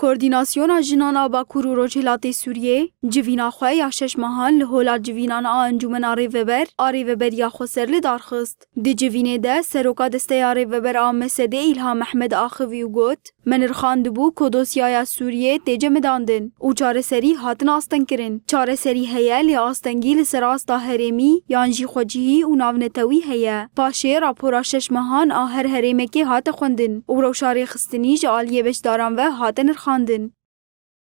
کوردیناسیونا جنانا باکور و روجهلاتی سوریه جوینا خواه یا 6 ماهان لهولا جوینان انجمن ریوبر ریوبر یا خسر لدارخست دی جوینه ده سروکا دسته ریوبر مسده ایلهام احمد آخوی و گوت من رخاند بو که دوسیای سوریه تیجه مداندن و چاره سری هاتن آستن کرن چاره سری هیا لی آستنگی لسراستا هرمی یانجی خوجهی و ناونتوی هیا پاشه راپورا 6 ماهان هر هرمکی هات خوندن و روشاری خستنی جالیه بشداران و هاتن رخاندن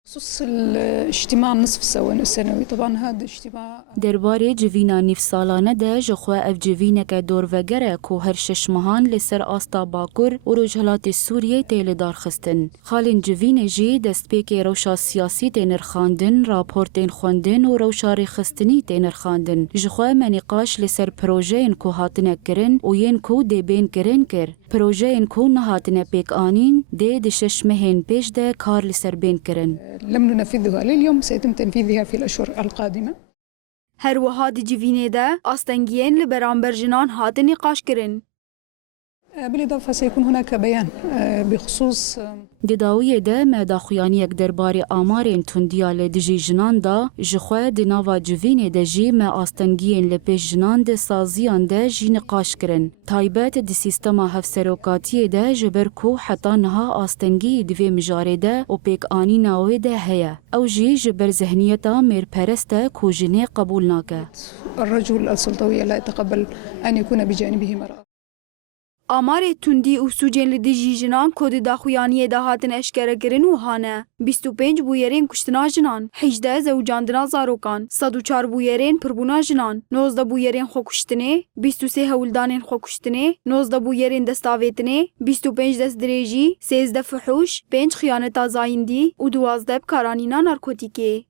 خصوص الاجتماع النصف السنوي طبعا هذا اجتماع درباره جوینا نیف سالانه ده جخوا اف جوینه که دور وگره که هر 6 ماهان لسر آستا باکور و روجهلات سوریه تیل دارخستن. خالین جوینه جی دست پیک روشا سیاسی تینر خاندن، راپورتین خوندن و روشاری خستنی تینر خاندن. جخوا منیقاش لسر پروژه این که هاتنه کرن و ین که دی بین کرن کر. پروژه این که نهاتنه پیک آنین دی 6 مهین پیش ده کار لسر بین کرن. لم ننفذها لليوم سيتم تنفيذها في الأشهر القادمة. هر وها دی جوینه ده آستنگیین لبرانبر جنان هات نقاش کرن. بالإضافة سيكون هناك بيان بخصوص دداوی ده مداخویانی یک درباره آمارین تندیال دجی جنان دا جخوا دناوا جوین ده جی ما آستنگیین لپیش جنان ده سازیان ده جی نقاش کرن. تایبت ده سیستما هفسروکاتی ده جبر کو حتا نها آستنگی دوی مجاره ده و پیک آنی ناوی ده هیا. او جی جبر ذهنیتا میر پرسته کو جنه قبول ناکه. الرجل السلطوي لا يتقبل أن يكون بجانبه مرأة. آمار تندی و سوجین لدیجی جنان کود داخویانی دهاتن اشکره کرن و هانه 25 بویرین کشتنا جنان 18 زوجاندنا زاروکان 104 بویرین پربونا جنان 19 بویرین خو کشتنه 23 هولدانین خو کشتنه 19 بویرین دستاویتنه 25 دست دریجی 13 فحوش 5 خیانت زایندی و 12 بکارانینا نارکوتیکی